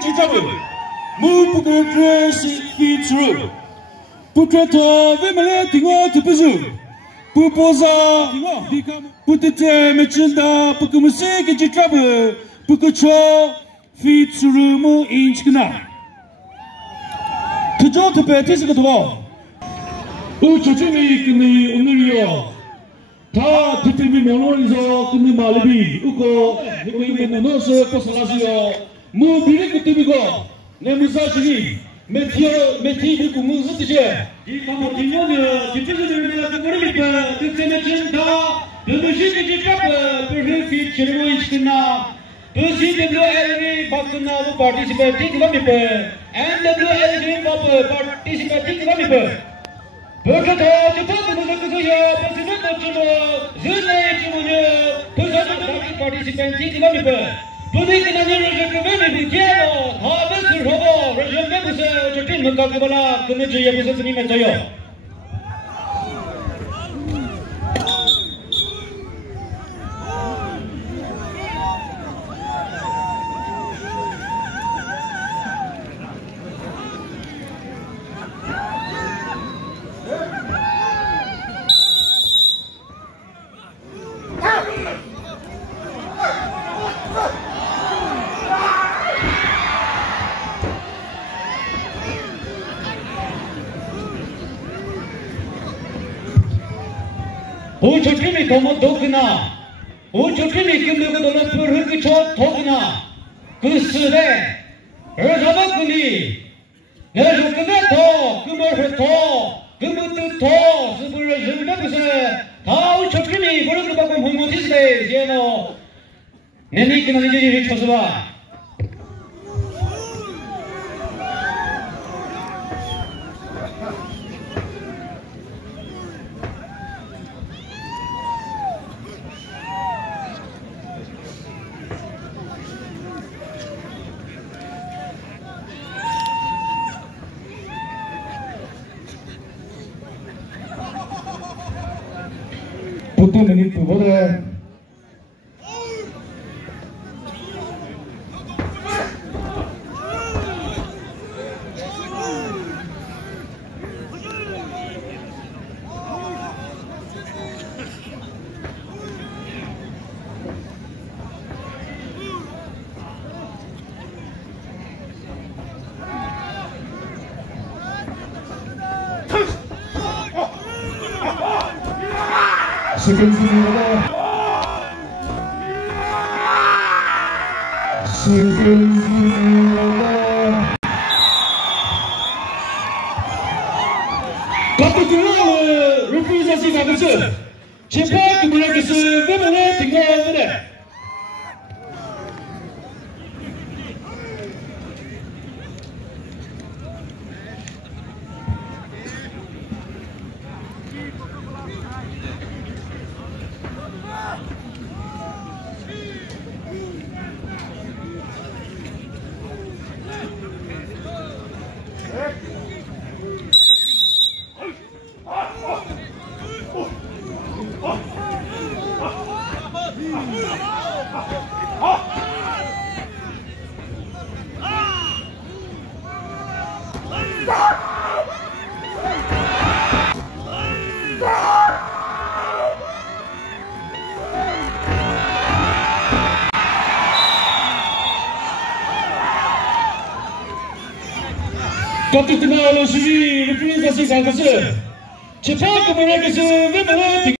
ci trouble. Mu pour que crazy qui true. Pour que toi, vemele tingo tu pesu. Pour posa, pour te te mechilda, pour que musique ci trouble. Pour que cho fi true mu inchkna. 그저 특별 테스트가 들어. 조심히 끝내 오늘이요. 다 특별히 모노에서 끝내 말비 우고 이거 노스 포슬라시요. 무 비리 끝이고 내 무사시니 메티 그 무슨 뜻이야? 이 방어 기념이요. 집중적으로 모르니까 특별히 진다. 너무시게 집합 perfect ceremony 있구나. WLV Bakuna participating Lamiper and WLV participating Lamiper. Berkata cepat menurut saya presiden cuma zilai cuma participating Lamiper. Publik inannya rekomendasi bicara habis berhubung rekomendasi bisa jadi mengkaji kemudian bisa seni menjaya. 조심히 더못 더구나. 조심히 금리고 너는 푸르기 저 더구나. 그 스레 얼마만큼이 내가 그만 더 그만 더 그것도 더 스불을 준비해서 다 조심히 그런 거 갖고 홍보했어요. 얘는 내니 그만 이제 쳐서 봐. Puto menit pura. Kapitular representasi bagusnya. Cepat kemudian kesel, bagaimana tinggal mana? Kapitular suji representasi bagusnya. Cepat kemudian kesel, bagaimana?